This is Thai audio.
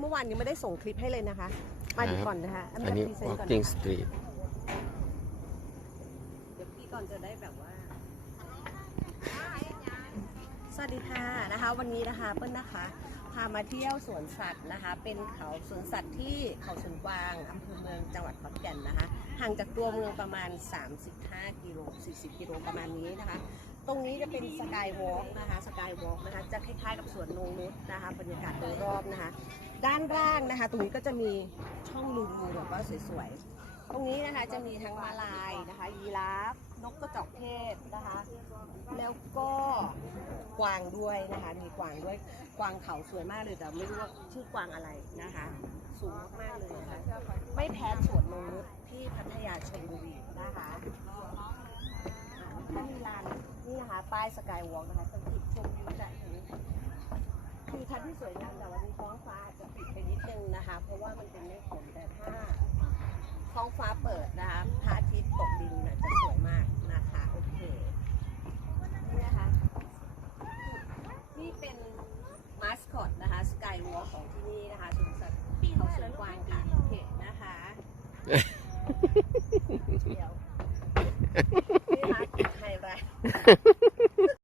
เมื่อวานยังไม่ได้ส่งคลิปให้เลยนะคะ มาดูก่อนนะคะ อันนี้ walking street เดี๋ยวพี่ก่อนจะได้แบบว่าสวัสดีค่ะนะคะ วันนี้นะคะเปิ้ลนะคะพามาเที่ยวสวนสัตว์นะคะ เป็นเขาสวนสัตว์ที่เขาสวนกวางอำเภอเมืองจังหวัดขอนแก่นนะคะห่างจากตัวเมืองประมาณ35กิโล40กิโลประมาณนี้นะคะ ตรงนี้จะเป็นสกายวอล์กนะคะสกายวอล์กนะคะจะคล้ายๆกับสวนนงนุชนะคะบรรยากาศโดยรอบนะคะด้านล่างนะคะตรงนี้ก็จะมีช่องรูแบบว่าสวยๆตรงนี้นะคะจะมีทั้งม้าลายนะคะยีราฟนกกระจอกเทศนะคะแล้วก็กวางด้วยนะคะมีกวางด้วยกวางเขาสวยมากเลยแต่ไม่รู้ว่าชื่อกวางอะไรนะคะสูงมากๆเลยนะคะไม่แพ้สวนนงนุชที่พัทยาชลบุรีนะคะถ้ามีลานนี่นะคะป้ายสกายวอล์กนะคะจะติดชมวิวจากนี้คือทัศน์ที่สวยงามแต่วันนี้ท้องฟ้าจะปิดไปนิดนึงนะคะเพราะว่ามันเป็นเมฆฝนแต่ถ้าท้องฟ้าเปิดนะคะพระอาทิตย์ตกดินจะสวยมากนะคะโอเคนี่นะคะนี่เป็นมาสคอตนะคะสกายวอล์กของที่นี่นะคะสวนสัตว์เขาสวนกวางค่ะเพจนะคะเดี๋ยวนี่นะคะไฮไลท์